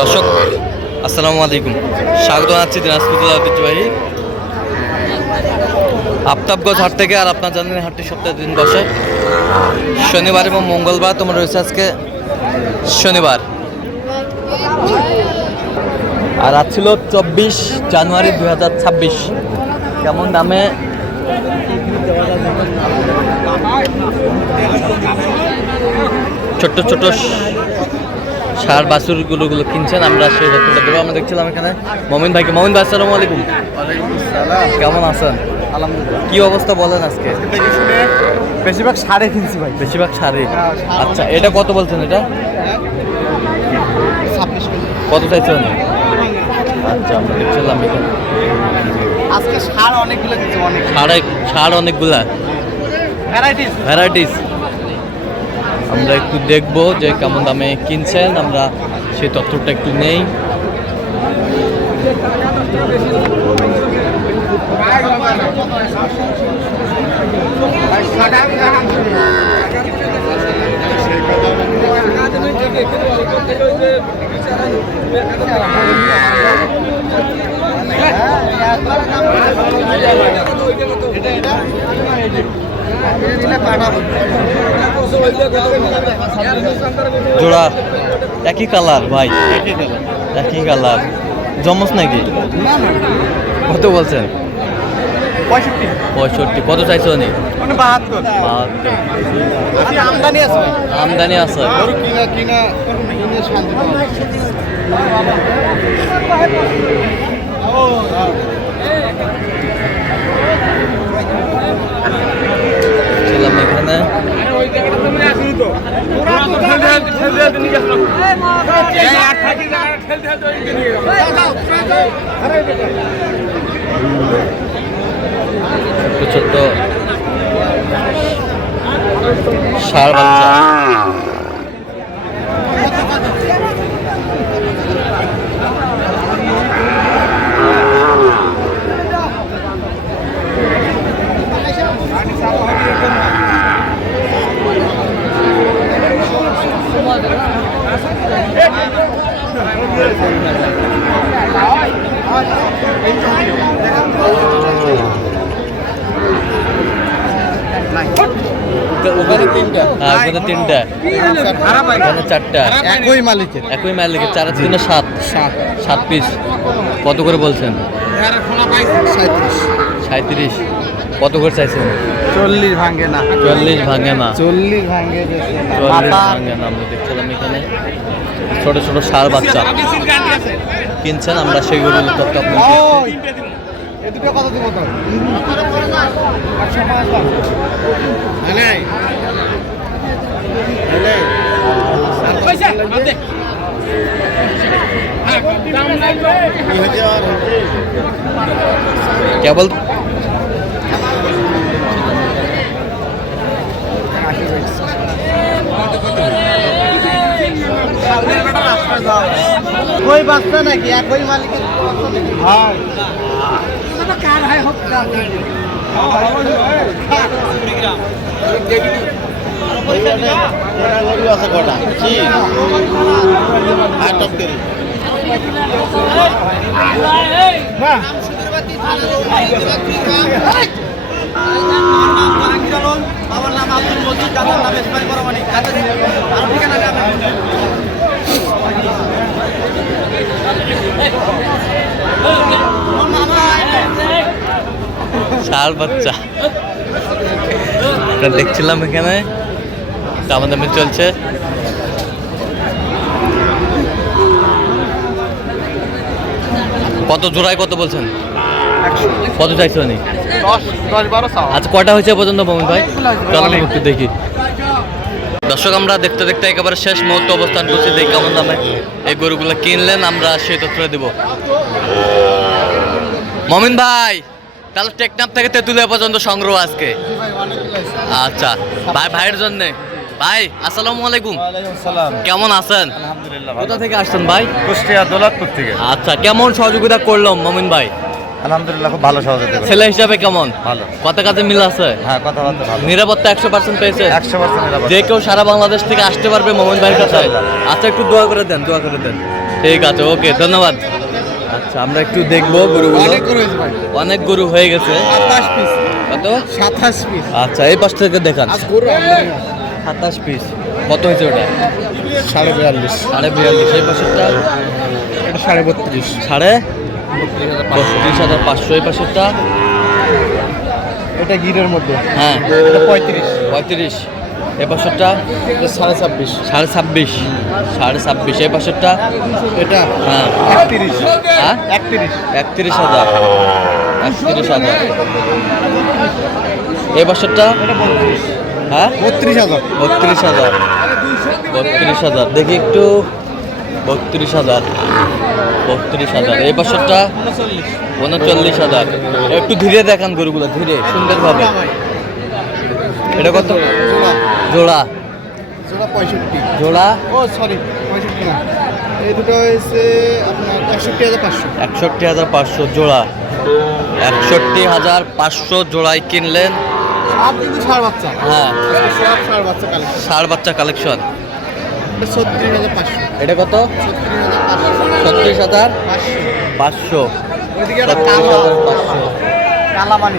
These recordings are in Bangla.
দর্শক আসসালামু আলাইকুম, স্বাগত জানাচ্ছি দিনাজপুর জেলা ঐতিহ্যবাহী আফতাবগঞ্জ হাট থেকে। আর আপনার জানেন হাটটি সপ্তাহে দিন বসে শনিবার এবং মঙ্গলবার। তোমার রয়েছে আজকে শনিবার, আর আজ ছিল 24 জানুয়ারি 2026। কেমন দামে ছোট্ট ছোট্ট সার বাছুরগুলো কিনছেন, আমরা সেই তথ্যটা দেবো। আমরা দেখছিলাম এখানে মমিন ভাইকে। মমিন ভাই আসসালামু আলাইকুম, কেমন আছেন? আলহামদুলিল্লাহ। কি অবস্থা বলেন আজকে? বেশিরভাগ সাড়ে কিনছি ভাই। বেশিরভাগ সারে। আচ্ছা, এটা কত বলছেন? এটা 26 কত চাইছেন? আচ্ছা, আমরা দেখছিলাম এখানে আজকে সার অনেকগুলো কিনছি, অনেক সার অনেকগুলা ভ্যারাইটিস। আমরা একটু দেখবো যে কেমন দামে কিনছেন, আমরা সেই তথ্যটা একটু নেই। জোড়া একই কালার ভাই, একই কালার। জমস নাকি? কত বলছেন? 65। কত চাইছো? নি 72। আমদানি আছে। ছিলাম এখানে ছোট্ট ছোট্ট ষাঁড় বাচ্চা। ওখানে তিনটা, এখানে চারটা। একই মালিকের। 4 আর 3 7 পিস। কত করে বলছেন? 37। কত করে চাইছেন? 40 ভাঙে না। 40 ভাঙে না। 40 ভাঙে। 40 ভাঙে না। আমরা দেখছিলাম এখানে ছোট ছোট ষাঁড় বাচ্চা কিনছেন, আমরা সেইগুলো তথ্য আপনাকে দুটো কত দিব তো? কেবল কই বাচ্চা নাকি? একই মালিকের ভাই। কার ভাই হোক আমার নাম আব্দুল মজিদ, দাদার নাম ইসমাইল পরমাণিক। ষাঁড় বাচ্চা আমরা দেখছিলাম এখানে দামাদামি চলছে। কত জোড়ায় কত বলছেন? কত চাইছো? 10-12 চাও। আচ্ছা, কটা হয়েছে পর্যন্ত মমিন ভাই? চলো একটু দেখি। দর্শক, আমরা দেখতে দেখতে একেবারে শেষ মুহূর্তে অবস্থান করছি। দেখি কেমন দামে এই গরুগুলো কিনলেন, আমরা সেই তথ্য দেব। মমিন ভাই, তাহলে টেকনাফ থেকে তেঁতুলিয়া পর্যন্ত সংগ্রহ আজকে। আচ্ছা ভাইয়ের জন্য। ভাই আসসালামু আলাইকুম, কেমন আছেন? আলহামদুলিল্লাহ। কোথা থেকে আসছেন ভাই? কুষ্টিয়া দৌলতপুর থেকে। আচ্ছা, কেমন সহযোগিতা করলাম মমিন ভাই? আলহামদুলিল্লাহ, খুব ভালো সহযোগিতা করে। ছেলে হিসাবে কেমন? ভালো। কথা কাজে মিল আছে? হ্যাঁ, কথাবার্তা ভালো। নিরাপত্তা 100% পেয়েছে? 100% নিরাপত্তা। যে কেউ সারা বাংলাদেশ থেকে আসতে পারবে মোমিন ভাইয়ের কাছে? আচ্ছা, একটু দোয়া করে দেন। ঠিক আছে, ওকে, ধন্যবাদ। আচ্ছা, আমরা একটু দেখবো গরুগুলো। অনেক গরু হয়েছে ভাই, অনেক গরু হয়ে গেছে। 27 পিস। কত? 27 পিস। আচ্ছা, এই পাশ থেকে দেখান। আজ গরু আমদানি 27 পিস। কত হয়েছে ওটা? 42.5। 42.5। এই পাশেরটা এটা 32.5। 32,500। এই পাশেরটা? এটা গিরের মধ্যে। হ্যাঁ, এটা 35। 35। এই পাশেরটা? এটা 26.5। 26.5। 26.5। এই পাশেরটা? এটা হ্যাঁ 31। হ্যাঁ 31। 31,000। 31,000। এই পাশেরটা? এটা 32। হ্যাঁ 32,000। 32,000। 32,000। দেখি একটু। 32,000। 32,000। এই পাশেরটা? 39,000। একটু ধীরে দেখান গরুগুলো, ধীরে সুন্দরভাবে। এটা কত? জোড়া জোড়া? জোড়া 65। জোড়া ও সরি, 65 না, এই দুটো হয়েছে আপনার 61,500। 61,500 জোড়া। 61,500 জোড়ায় কিনলেন। সব কিন্তু ষাঁড় বাচ্চা। হ্যাঁ, সব ষাঁড় বাচ্চা কালেকশন। ষাড় বাচ্চা কালেকশন। 36,500। এটা কত? 36,500। 36,500। ওইদিকে একটা কালো 36,500। কালামানি।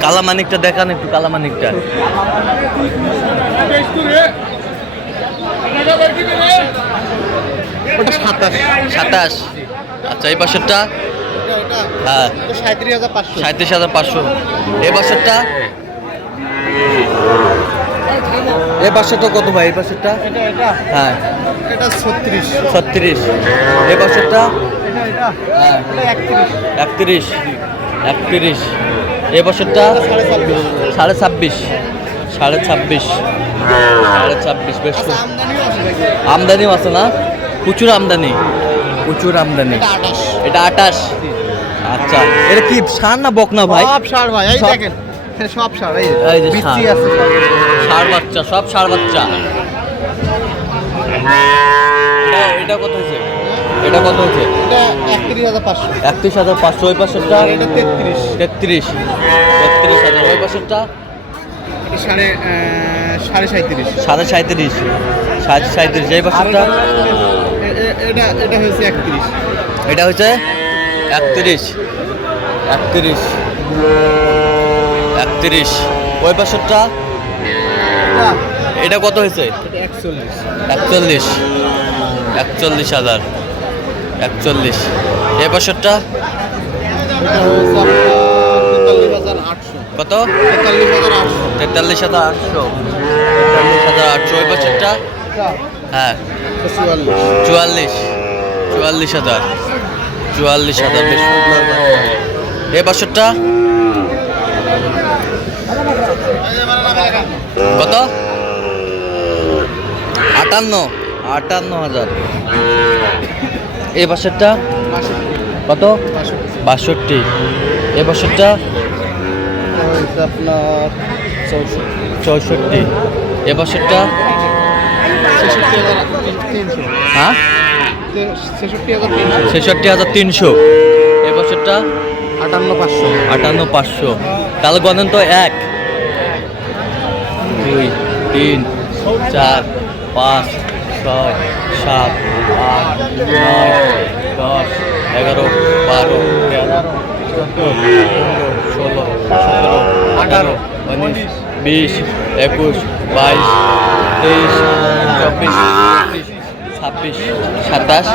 কালামানিকটা দেখান একটু, কালামানিকটা। ওটা 27। 27। আচ্ছা, এই পাশেরটা? ওটা হ্যাঁ 37,500। 37,500। এই পাশেরটা? এই পাশেরটা কত ভাই? এই পাশেরটা? এটা এটা হ্যাঁ এটা 36। 36। এই পাশেরটা? এটা এটা হ্যাঁ এটা 31। 31। 31। এই বছরটা? 26.5। 26.5। 26.5। 26.5। বেশ আচ্ছা, আমদানিও আছে ভাই। আমদানিও আছে না? প্রচুর আমদানি, প্রচুর আমদানি। এটা 28। এটা 28। আচ্ছা, এটা কি ষাঁড় না বকনা ভাই? সব ষাঁড় ভাই, এই সব- দেখেন, হ্যাঁ, সব ষাঁড়। এই এই যে বিচি ষাঁড়। আছে সব। ষাঁড় বাচ্চা, সব ষাঁড় বাচ্চা। এটা কত হয়েছে? এটা কত হয়েছে? এটা 31,500। 31,500। ওই পাশেরটা? আর এটা 33। 33। 33,000। ওই পাশেরটা? এটা সাড়ে 37.5। 37.5। 37.5। এই আর পাশেরটা? এটা এটা হয়েছে 31। এটা হচ্ছে 31। 31। 31। ওই পাশেরটা? এটা এটা কত হয়েছে? এটা 41। 41। 41,000। 41। এই পাশেরটা? এটা হয়েছে আপনার 43,800। কত? 43,800। 43,800। 43,800। ওই পাশেরটা? এটা হ্যাঁ 44। 44। 44,000। 44,000। বেশ সুন্দর। এই পাশেরটা? কত? 58। 58,000। এই পাশেরটা? কত? 62। এই পাশেরটা? এটা হয়েছে আপনার 64। এই পাশেরটা? 66,300। হ্যাঁ 66,300। 66,300। এই বছরটা? 58,500। 58,500। তাহলে গণন তো 1 2 3 4 5 6 7 8 9 10 11 12 13 14 15 16 17 18 19 20 21 22 23 24 26 27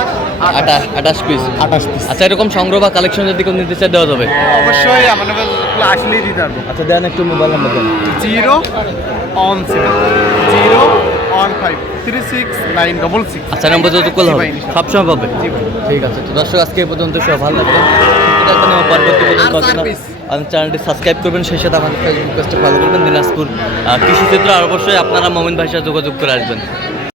28 28 পিস। 28 পিস। আচ্ছা, এরকম সংগ্রহ বা কালেকশন যদি কেউ নিতে চায় দেওয়া যাবে? অবশ্যই আমাদের আসলেই দিতে পারবো। আচ্ছা, দেন একটু মোবাইল নাম্বার দেন। 017 আচ্ছা, নম্বর যত করলে হবে, জি ভাই, ইনশাআল্লাহ। সবসময় পাবে। জি ভাই। ঠিক আছে, তো দর্শক আজকে এই পর্যন্ত সব ভালো লাগবে। পরবর্তী পর্যন্ত আর service। আমাদের চ্যানেলটি সাবস্ক্রাইব করবেন, সেই সাথে আমাদের ফেসবুক পেজটা ফলো করবেন। দিনাজপুর কৃষি চিত্র। আর অবশ্যই আপনারা মমিন ভাইয়ের সাথে যোগাযোগ করে আসবেন।